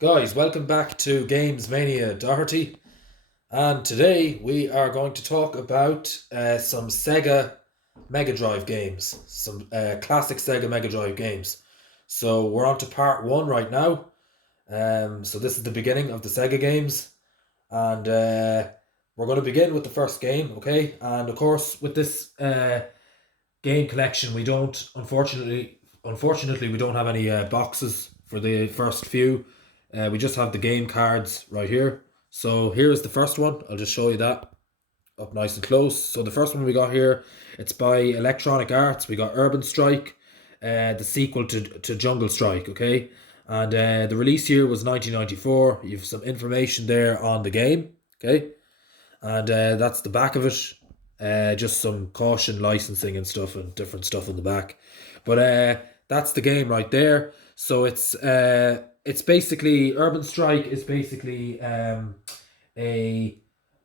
Guys, welcome back to Games Mania Doherty, and today we are going to talk about some Sega Mega Drive games, some classic Sega Mega Drive games. So we're on to part one right now. So this is the beginning of the Sega games, and we're going to begin with the first game, okay? And of course, with this game collection, we don't, unfortunately, we don't have any boxes for the first few. We just have the game cards right here. So here is the first one. I'll just show you that up nice and close. So the first one we got here, it's by Electronic Arts. We got Urban Strike, the sequel to Jungle Strike, okay? And the release year was 1994. You have some information there on the game, okay? And that's the back of it. Just some caution licensing and stuff and different stuff on the back. But that's the game right there. So it's basically Urban Strike is basically a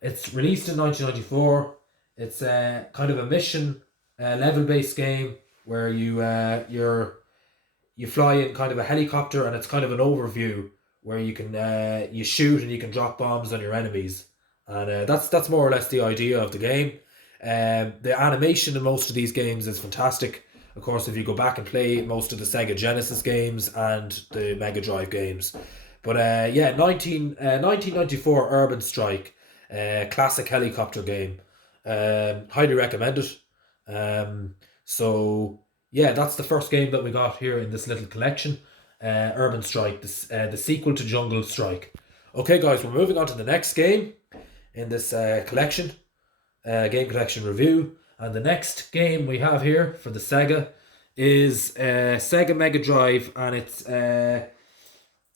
it's released in 1994. It's kind of a mission level based game where you fly in kind of a helicopter, and it's kind of an overview where you can you shoot and you can drop bombs on your enemies, and that's more or less the idea of the game. The animation in most of these games is fantastic. Of course, if you go back and play most of the Sega Genesis games and the Mega Drive games. But yeah, 1994 Urban Strike, classic helicopter game. Highly recommend it. So, yeah, that's the first game that we got here in this little collection. Urban Strike, the sequel to Jungle Strike. Okay, guys, we're moving on to the next game in this collection. Game collection review. And the next game we have here for the Sega is Sega Mega Drive, and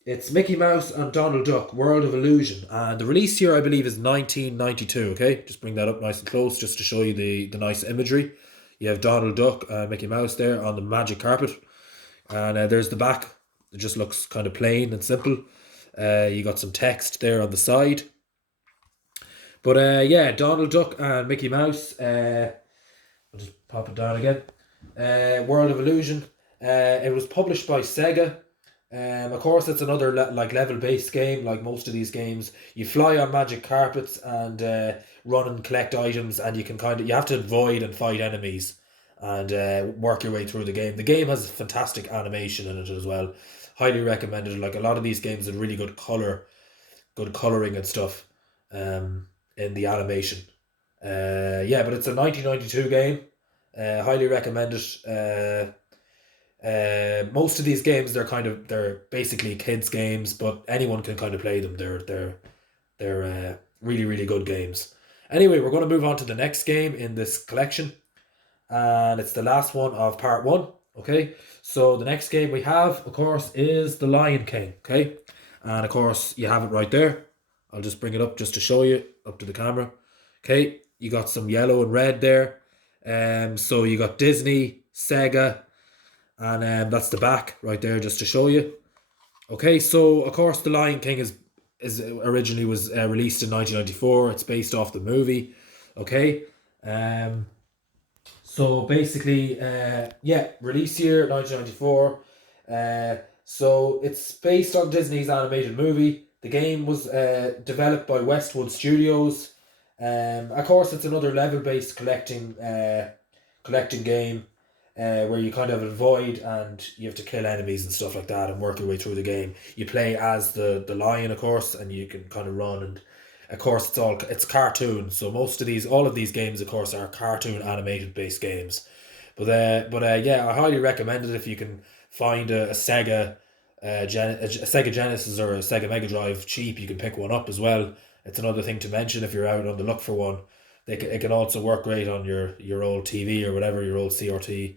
it's Mickey Mouse and Donald Duck World of Illusion. And the release year, I believe, is 1992. Okay, just bring that up nice and close just to show you the nice imagery. You have Donald Duck and Mickey Mouse there on the magic carpet, and there's the back. It just looks kind of plain and simple. You got some text there on the side. But yeah, Donald Duck and Mickey Mouse. I'll just pop it down again. World of Illusion. It was published by Sega. Of course, it's another level-based game. Like most of these games, you fly on magic carpets and run and collect items, and you have to avoid and fight enemies, and work your way through the game. The game has fantastic animation in it as well. Highly recommended. Like a lot of these games have really good coloring and stuff. In the animation. Yeah, but it's a 1992 game. Highly recommend it. Most of these games, they're basically kids games, but anyone can kind of play them. They're really really good games. Anyway, we're going to move on to the next game in this collection, and it's the last one of part one. Okay, so the next game we have, of course, is The Lion King. Okay, and of course you have it right there. I'll just bring it up just to show you up to the camera. Okay, you got some yellow and red there. So you got Disney, Sega, and that's the back right there just to show you. Okay, so of course The Lion King is originally was released in 1994. It's based off the movie. Okay, so basically, yeah, release year 1994. So it's based on Disney's animated movie. The game was developed by Westwood Studios. Of course, it's another level-based collecting game where you kind of avoid and you have to kill enemies and stuff like that and work your way through the game. You play as the lion, of course, and you can kind of run, and of course it's cartoon. So all of these games, of course, are cartoon animated based games. But yeah, I highly recommend it if you can find a Sega. A Sega Genesis or a Sega Mega Drive cheap. You can pick one up as well. It's another thing to mention if you're out on the look for one. It can also work great on your old TV or whatever, your old CRT,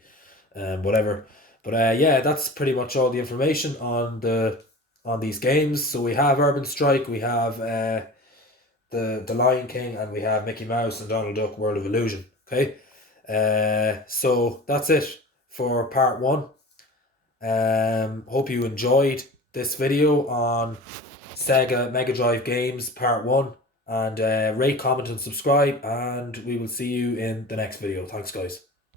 whatever. But yeah, that's pretty much all the information on these games. So we have Urban Strike, we have the Lion King, and we have Mickey Mouse and Donald Duck World of Illusion. Okay, so that's it for part one. Hope you enjoyed this video on Sega Mega Drive Games Part 1, and rate, comment and subscribe, and we will see you in the next video. Thanks guys.